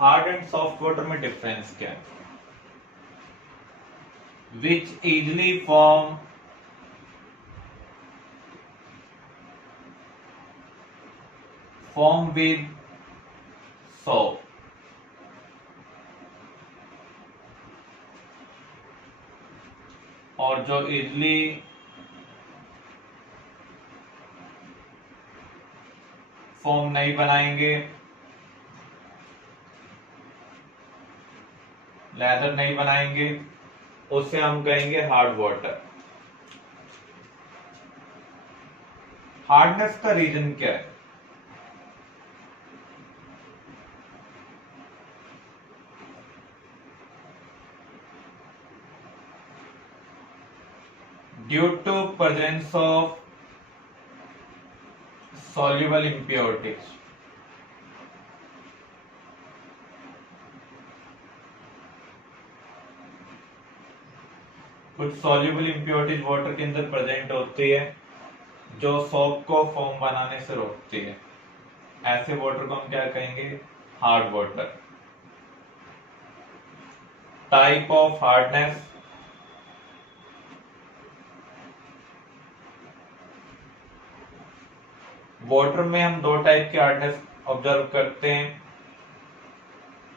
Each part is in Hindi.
हार्ड एंड सॉफ्ट वाटर में डिफरेंस क्या है? विच इजली फॉर्म विद सोप, और जो इजली फॉर्म नहीं बनाएंगे, लेदर नहीं बनाएंगे, उसे हम कहेंगे हार्ड वाटर। हार्डनेस का रीजन क्या है? Due to presence of soluble impurities। कुछ soluble impurities वाटर के अंदर प्रेजेंट होती है जो सोप को फॉर्म बनाने से रोकती है। ऐसे वाटर को हम क्या कहेंगे? Hard water. Type of hardness, water में हम दो टाइप की हार्डनेस ऑब्जर्व करते हैं,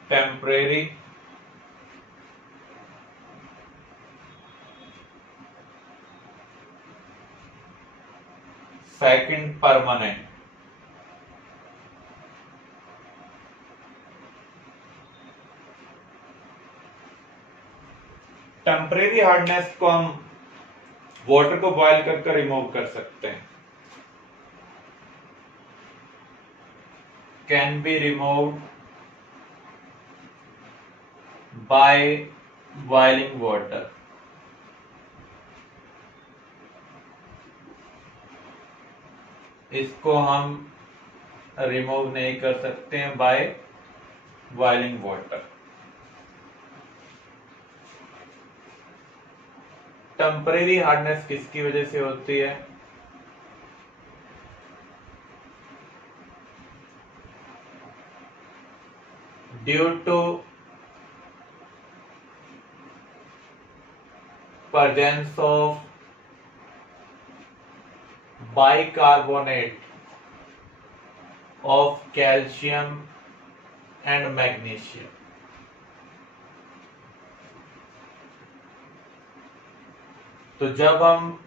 temporary second permanent. Temporary hardness को हम वाटर को बॉयल करके रिमूव कर सकते हैं, can be removed by boiling water. इसको हम रिमूव नहीं कर सकते हैं by boiling water. Temporary hardness किसकी वजह से होती है? Due to presence of bicarbonate of calcium and magnesium। तो जब हम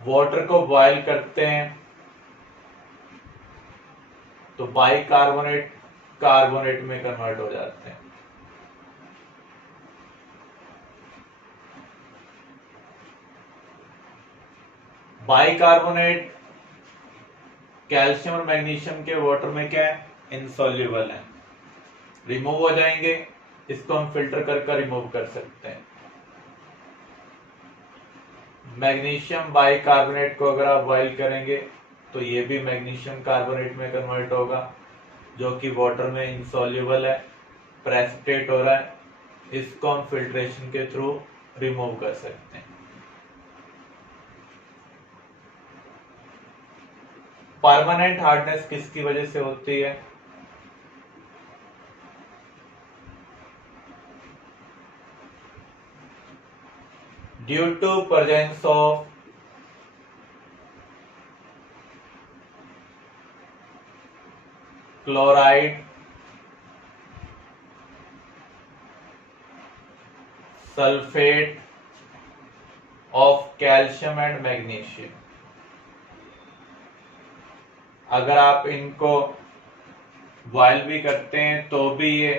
वाटर को बॉयल करते हैं तो बाइकार्बोनेट कार्बोनेट में कन्वर्ट हो जाते हैं। बाइकार्बोनेट कैल्शियम और मैग्नीशियम के वाटर में क्या है? इनसॉल्युबल है, रिमूव हो जाएंगे। इसको हम फिल्टर करके रिमूव कर सकते हैं। मैग्नीशियम बाइकार्बोनेट को अगर आप बॉयल करेंगे तो ये भी मैग्नीशियम कार्बोनेट में कन्वर्ट होगा, जो कि वाटर में इनसॉल्युबल है, प्रेसिपिटेट हो रहा है। इसको हम फिल्ट्रेशन के थ्रू रिमूव कर सकते हैं। परमानेंट हार्डनेस किसकी वजह से होती है? Due to presence of chloride, sulphate of calcium and magnesium. अगर आप इनको बॉयल भी करते हैं तो भी ये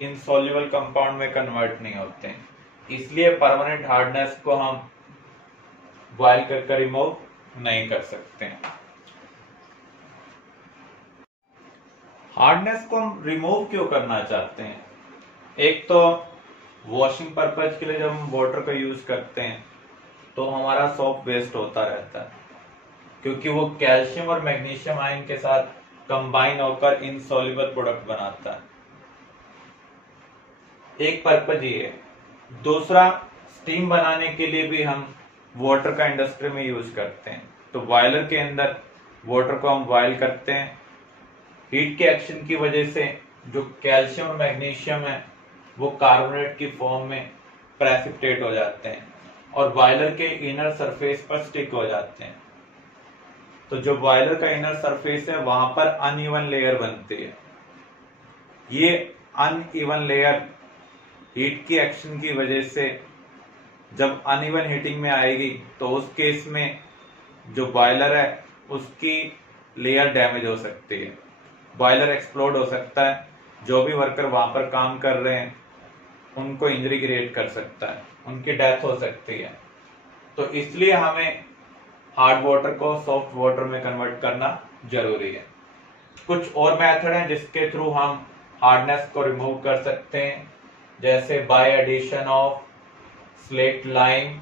इनसॉल्युबल कंपाउंड में कन्वर्ट नहीं होते हैं, इसलिए परमानेंट हार्डनेस को हम बॉयल करके रिमूव नहीं कर सकते हैं। हार्डनेस को हम रिमूव क्यों करना चाहते हैं? एक तो वॉशिंग पर्पज के लिए जब हम वाटर का यूज करते हैं तो हमारा सोप वेस्ट होता रहता है, क्योंकि वो कैल्शियम और मैग्नीशियम आयन के साथ कंबाइन होकर इनसॉल्युबल प्रोडक्ट बनाता है। एक पर्पज ये है। दूसरा, स्टीम बनाने के लिए भी हम वाटर का इंडस्ट्री में यूज करते हैं, तो बॉयलर के अंदर वाटर को हम बॉयल करते हैं, हीट के एक्शन की वजह से जो कैल्शियम और मैग्नीशियम है वो कार्बोनेट की फॉर्म में प्रेसिपिटेट हो जाते हैं और बॉयलर के इनर सरफेस पर स्टिक हो जाते हैं। तो जो बॉयलर का इनर सरफेस है वहां पर अनइवन लेयर बनती है। ये अनइवन लेयर हीट की एक्शन की वजह से जब अनइवन हीटिंग में आएगी तो उस केस में जो बॉयलर है उसकी लेयर डैमेज हो सकती है, बॉयलर एक्सप्लोड हो सकता है, जो भी वर्कर वहां पर काम कर रहे हैं उनको इंजरी क्रिएट कर सकता है, उनकी डेथ हो सकती है। तो इसलिए हमें हार्ड वाटर को सॉफ्ट वाटर में कन्वर्ट करना जरूरी है। कुछ और मेथड हैं जिसके थ्रू हम हार्डनेस को रिमूव कर सकते हैं, जैसे by addition of slate lime,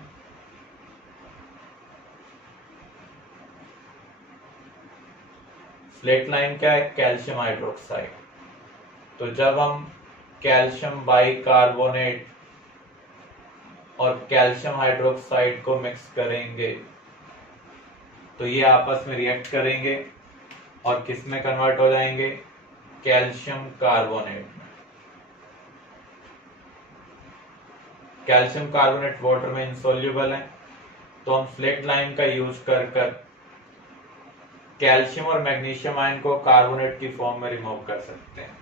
slate lime क्या है? Calcium hydroxide. तो जब हम कैल्शियम बाइकार्बोनेट और कैल्शियम हाइड्रोक्साइड को मिक्स करेंगे तो ये आपस में रिएक्ट करेंगे और किस में कन्वर्ट हो जाएंगे? कैल्शियम कार्बोनेट में। कैल्शियम कार्बोनेट वाटर में इंसोल्यूबल है, तो हम स्लेट लाइम का यूज कर कैल्शियम और मैग्नीशियम आयन को कार्बोनेट की फॉर्म में रिमूव कर सकते हैं।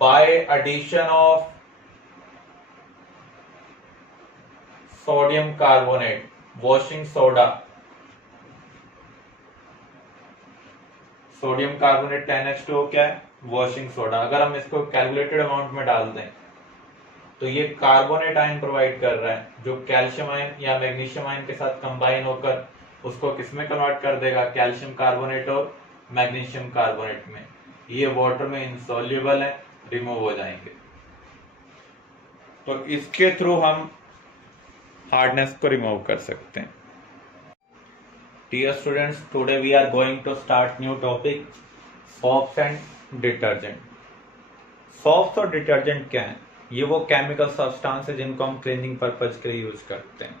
By addition of sodium carbonate, washing soda, sodium carbonate 10H2O क्या है? Washing soda. अगर हम इसको कैलकुलेटेड अमाउंट में डाल दें तो ये कार्बोनेट आयन प्रोवाइड कर रहा है, जो कैल्शियम आयन या मैग्नीशियम आयन के साथ कंबाइन होकर उसको किसमें कन्वर्ट कर देगा? कैल्शियम कार्बोनेट और मैग्नीशियम कार्बोनेट में। ये वाटर में इंसॉल्युबल है, रिमूव हो जाएंगे। तो इसके थ्रू हम हार्डनेस को रिमूव कर सकते हैं। Dear students, today we are going to start new topic, soaps and detergent. Soaps और डिटर्जेंट क्या है? ये वो केमिकल सब्सटेंस है जिनको हम क्लीनिंग पर्पज के लिए यूज करते हैं।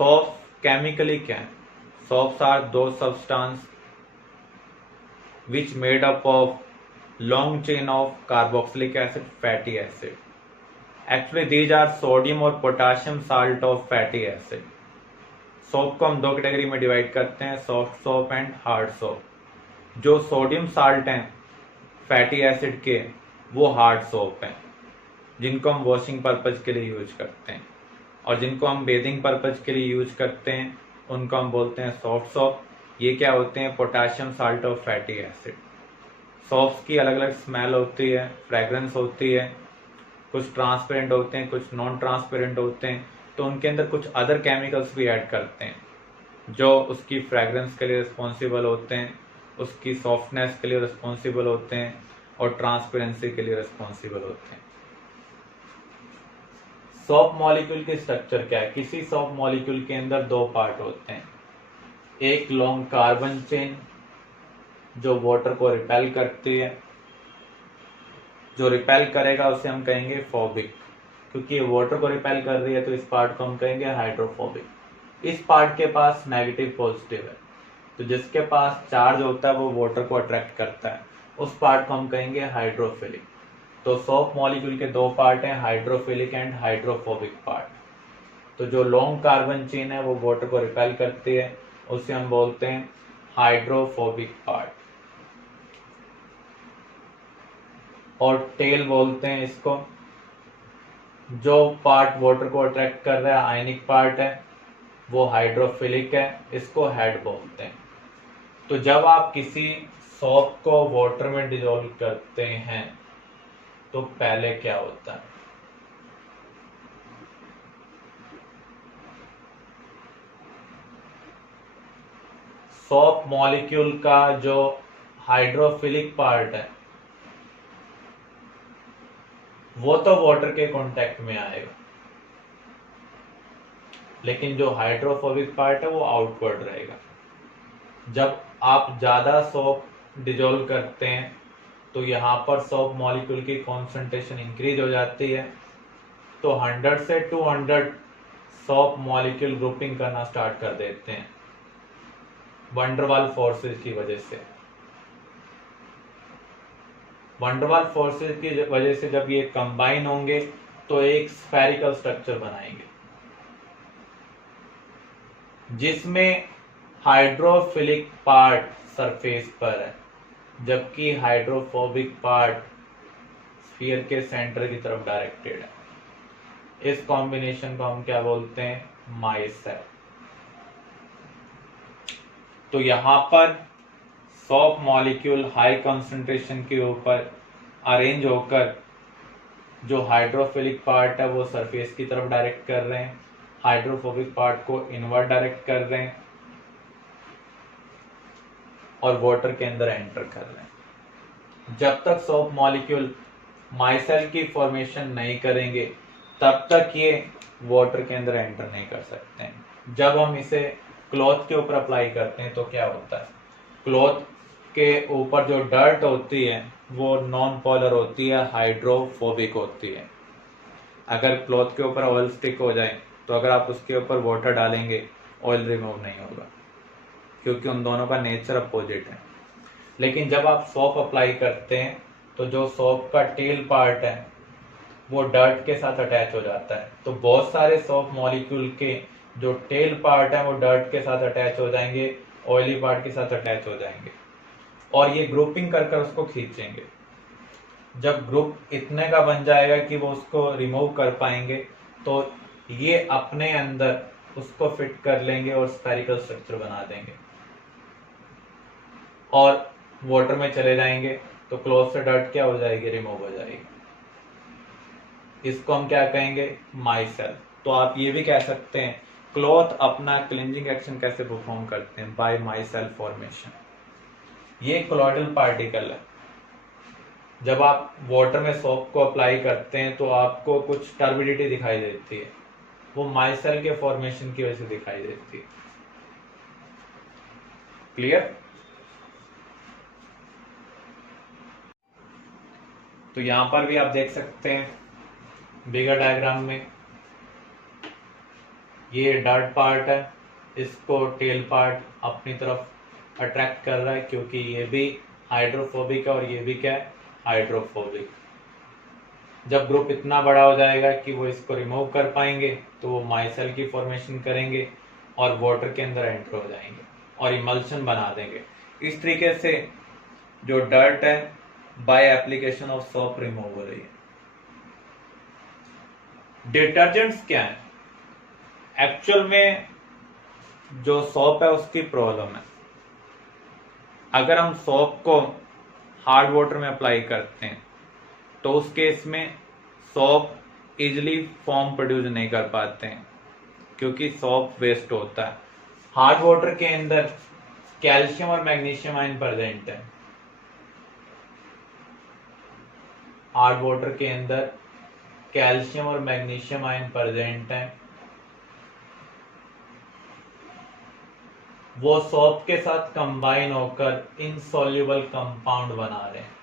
सोप्स केमिकली क्या है? सोप्स आर दो substance which made up of long chain of carboxylic acid, fatty acid. Actually these are sodium और potassium salt of fatty acid. Soap को हम दो कैटेगरी में डिवाइड करते हैं, soft soap and hard soap. जो सोडियम साल्ट हैं फैटी एसिड के, वो हार्ड सोप हैं जिनको हम वॉशिंग पर्पज के लिए यूज करते हैं, और जिनको हम बेदिंग पर्पज के लिए यूज करते हैं उनको हम बोलते हैं सॉफ्ट सोप। ये क्या होते हैं? Potassium salt of fatty acid. Soaps की अलग अलग स्मेल होती है, फ्रेग्रेंस होती है, कुछ ट्रांसपेरेंट होते हैं, कुछ नॉन ट्रांसपेरेंट होते हैं, तो उनके अंदर कुछ अदर केमिकल्स भी ऐड करते हैं जो उसकी फ्रेग्रेंस के लिए रिस्पॉन्सिबल होते हैं, उसकी सॉफ्टनेस के लिए रिस्पॉन्सिबल होते हैं और ट्रांसपेरेंसी के लिए रिस्पॉन्सिबल होते हैं। सोप मॉलिक्यूल की स्ट्रक्चर क्या है? किसी सोप मॉलिक्यूल के अंदर दो पार्ट होते हैं, एक लॉन्ग कार्बन चेन जो वाटर को रिपेल करती है, जो रिपेल करेगा उसे हम कहेंगे फोबिक, क्योंकि ये वाटर को रिपेल कर रही है तो इस पार्ट को हम कहेंगे हाइड्रोफोबिक। इस पार्ट के पास नेगेटिव पॉजिटिव है, तो जिसके पास चार्ज होता है वो वाटर को अट्रैक्ट करता है, उस पार्ट को हम कहेंगे हाइड्रोफिलिक। तो सोप मॉलिक्यूल के दो पार्ट हैं, हाइड्रोफिलिक एंड हाइड्रोफोबिक पार्ट। तो जो लॉन्ग कार्बन चेन है वो वाटर को रिपेल करती है, उसे हम बोलते हैं हाइड्रोफोबिक पार्ट, और टेल बोलते हैं इसको। जो पार्ट वाटर को अट्रैक्ट कर रहा है, आयनिक पार्ट है, वो हाइड्रोफिलिक है, इसको हेड बोलते हैं। तो जब आप किसी सोप को वाटर में डिसॉल्व करते हैं तो पहले क्या होता है? सोप मॉलिक्यूल का जो हाइड्रोफिलिक पार्ट है वो तो वाटर के कांटेक्ट में आएगा, लेकिन जो हाइड्रोफोबिक पार्ट है वो आउटवर्ड रहेगा। जब आप ज्यादा सोप डिसॉल्व करते हैं तो यहाँ पर सोप मॉलिक्यूल की कॉन्सेंट्रेशन इंक्रीज हो जाती है, तो 100 से 200 सॉप मॉलिक्यूल ग्रुपिंग करना स्टार्ट कर देते हैं वंडरवाल फोर्सेस की वजह से। वंडरवाल फोर्सेस की वजह से जब ये कंबाइन होंगे तो एक स्फेरिकल स्ट्रक्चर बनाएंगे जिसमें हाइड्रोफिलिक पार्ट सरफेस पर है जबकि हाइड्रोफोबिक पार्ट स्फीयर के सेंटर की तरफ डायरेक्टेड है। इस कॉम्बिनेशन को हम क्या बोलते हैं? माइसेल। तो यहां पर सॉप मॉलिक्यूल हाई कंसंट्रेशन के ऊपर अरेंज होकर जो हाइड्रोफिलिक पार्ट है वो सरफेस की तरफ डायरेक्ट कर रहे हैं, हाइड्रोफोबिक पार्ट को इनवर्ट डायरेक्ट कर रहे हैं और वाटर के अंदर एंटर कर रहे हैं। जब तक सॉप मॉलिक्यूल माइसेल की फॉर्मेशन नहीं करेंगे तब तक ये वाटर के अंदर एंटर नहीं कर सकते हैं। जब हम इसे क्लॉथ के ऊपर अप्लाई करते हैं तो क्या होता है? क्लॉथ के ऊपर जो डर्ट होती है वो नॉन पोलर होती है, हाइड्रोफोबिक होती है। अगर क्लॉथ के ऊपर ऑयल स्टिक हो जाए तो अगर आप उसके ऊपर वाटर डालेंगे ऑयल रिमूव नहीं होगा क्योंकि उन दोनों का नेचर अपोजिट है। लेकिन जब आप सॉप अप्लाई करते हैं तो जो सॉप का टेल पार्ट है वो डर्ट के साथ अटैच हो जाता है। तो बहुत सारे सॉप मॉलिक्यूल के जो टेल पार्ट है वो डर्ट के साथ अटैच हो जाएंगे, ऑयली पार्ट के साथ अटैच हो जाएंगे और ये ग्रुपिंग कर कर उसको खींचेंगे। जब ग्रुप इतने का बन जाएगा कि वो उसको रिमूव कर पाएंगे तो ये अपने अंदर उसको फिट कर लेंगे और स्फेरिकल स्ट्रक्चर बना देंगे और वाटर में चले जाएंगे तो क्लॉथ से डर्ट क्या हो जाएगी? रिमूव हो जाएगी। इसको हम क्या कहेंगे? माइसेल। तो आप ये भी कह सकते हैं क्लॉथ अपना क्लींजिंग एक्शन कैसे परफॉर्म करते हैं? By micelle formation. ये कोलॉइडल पार्टिकल है। जब आप वाटर में सोप को अप्लाई करते हैं तो आपको कुछ टर्बिडिटी दिखाई देती है, वो माइसेल के फॉर्मेशन की वजह से दिखाई देती है। क्लियर? तो यहां पर भी आप देख सकते हैं बिगर डायग्राम में ये डर्ट पार्ट है, इसको टेल पार्ट अपनी तरफ अट्रैक्ट कर रहा है क्योंकि ये भी हाइड्रोफोबिक है और ये भी क्या है? हाइड्रोफोबिक। जब ग्रुप इतना बड़ा हो जाएगा कि वो इसको रिमूव कर पाएंगे तो वो माइसेल की फॉर्मेशन करेंगे और वाटर के अंदर एंटर हो जाएंगे और इमल्शन बना देंगे। इस तरीके से जो डर्ट है by application of soap remove हो रही है। डिटर्जेंट्स क्या है? एक्चुअल में जो सोप है उसकी प्रॉब्लम है। अगर हम सोप को हार्ड वाटर में अप्लाई करते हैं तो उस केस में सोप इजिली फॉर्म प्रोड्यूस नहीं कर पाते हैं क्योंकि सोप वेस्ट होता है। हार्ड वाटर के अंदर कैल्शियम और मैग्नीशियम आयन प्रेजेंट है। हार्ड वाटर के अंदर कैल्शियम और मैग्नीशियम आयन प्रेजेंट है। वो सोप के साथ कंबाइन होकर इनसॉल्युबल कंपाउंड बना रहे हैं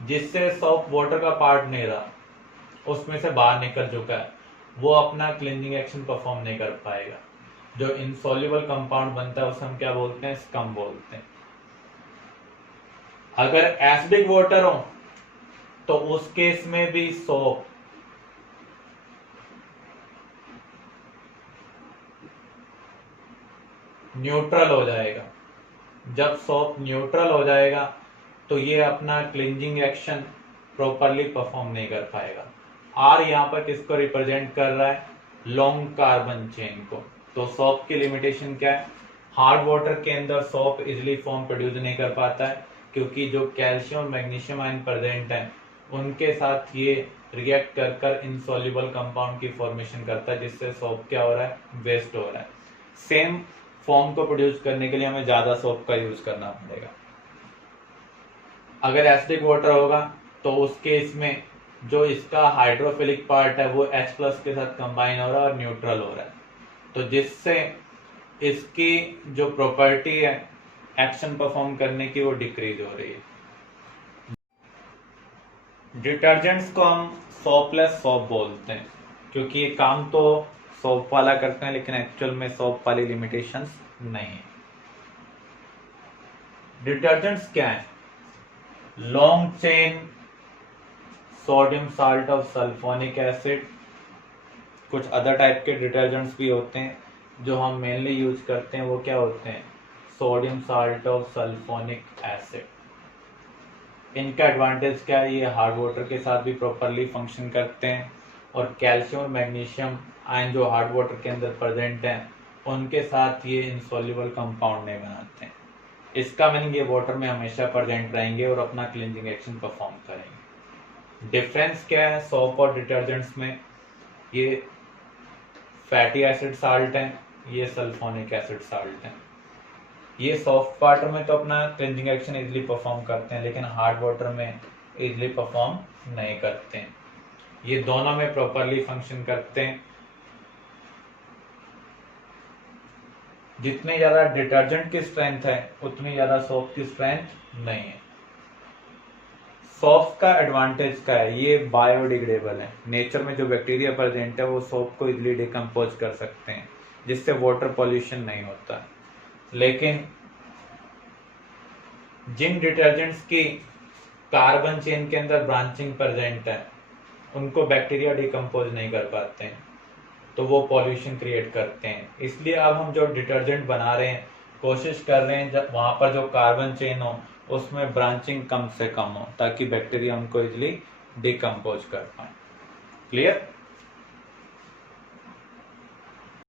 जिससे सोप वाटर का पार्ट नहीं रहा, उसमें से बाहर निकल चुका है, वो अपना क्लींजिंग एक्शन परफॉर्म नहीं कर पाएगा। जो इनसॉल्युबल कंपाउंड बनता है उसे हम क्या बोलते हैं? स्कम बोलते हैं। अगर एसिडिक वाटर हो तो उस केस में भी सोप न्यूट्रल हो जाएगा। जब सोप न्यूट्रल हो जाएगा तो ये अपना क्लींजिंग एक्शन प्रॉपरली परफॉर्म नहीं कर पाएगा। आर यहाँ पर किसको रिप्रेजेंट कर रहा है? लॉन्ग कार्बन चेन को। तो सोप की लिमिटेशन क्या है? हार्ड वाटर के अंदर सोप इजिली फॉर्म प्रोड्यूस नहीं कर पाता है क्योंकि जो कैल्शियम और मैग्नीशियम आयन प्रेजेंट है उनके साथ ये रिएक्ट कर कर इनसॉल्युबल कंपाउंड की फॉर्मेशन करता है जिससे सोप क्या हो रहा है? वेस्ट हो रहा है। सेम फॉर्म को प्रोड्यूस करने के लिए हमें ज्यादा सोप का यूज करना पड़ेगा। अगर एसिडिक वाटर होगा तो उस केस में जो इसका हाइड्रोफिलिक पार्ट है वो H+ के साथ कंबाइन हो रहा है और न्यूट्रल हो रहा है, तो जिससे इसकी जो प्रॉपर्टी है एक्शन परफॉर्म करने की वो डिक्रीज हो रही है। डिटर्जेंट्स को हम सोपलेस सोप बोलते हैं क्योंकि ये काम तो सोप वाला करते हैं, लेकिन एक्चुअल में सोप वाली लिमिटेशंस नहीं है। डिटर्जेंट्स क्या है? Long chain sodium salt of sulphonic acid. कुछ अदर टाइप के डिटर्जेंट्स भी होते हैं जो हम मेनली यूज करते हैं, वो क्या होते हैं? Sodium salt of sulphonic acid. इनका एडवांटेज क्या है? ये हार्ड वाटर के साथ भी प्रॉपरली फंक्शन करते हैं और कैल्शियम और मैग्नीशियम आयन जो हार्ड वाटर के अंदर प्रेजेंट हैं उनके साथ ये इनसॉल्युबल कंपाउंड नहीं बनाते हैं। इसका मीनिंग ये वाटर में हमेशा प्रेजेंट रहेंगे और अपना क्लींजिंग एक्शन परफॉर्म करेंगे। डिफरेंस क्या है सोप और डिटर्जेंट्स में? ये फैटी एसिड साल्ट हैं, ये सल्फोनिक एसिड साल्ट हैं। ये सॉफ्ट वाटर में तो अपना क्लींजिंग एक्शन इजीली परफॉर्म करते हैं, लेकिन हार्ड वाटर में इजीली परफॉर्म नहीं करते हैं। ये दोनों में प्रॉपरली फंक्शन करते हैं। जितनी ज्यादा डिटर्जेंट की स्ट्रेंथ है उतनी ज्यादा सोप की स्ट्रेंथ नहीं है। सोप का एडवांटेज क्या है? ये बायोडिग्रेडेबल है। नेचर में जो बैक्टीरिया प्रेजेंट है वो सोप को इजीली डिकम्पोज कर सकते हैं, जिससे वाटर पॉल्यूशन नहीं होता। लेकिन जिन डिटर्जेंट्स की कार्बन चेन के अंदर ब्रांचिंग प्रेजेंट है उनको बैक्टीरिया डिकम्पोज नहीं कर पाते हैं, तो वो पॉल्यूशन क्रिएट करते हैं। इसलिए अब हम जो डिटर्जेंट बना रहे हैं कोशिश कर रहे हैं वहां पर जो कार्बन चेन हो उसमें ब्रांचिंग कम से कम हो ताकि बैक्टीरिया उनको इजिली डिकम्पोज कर पाए। क्लियर?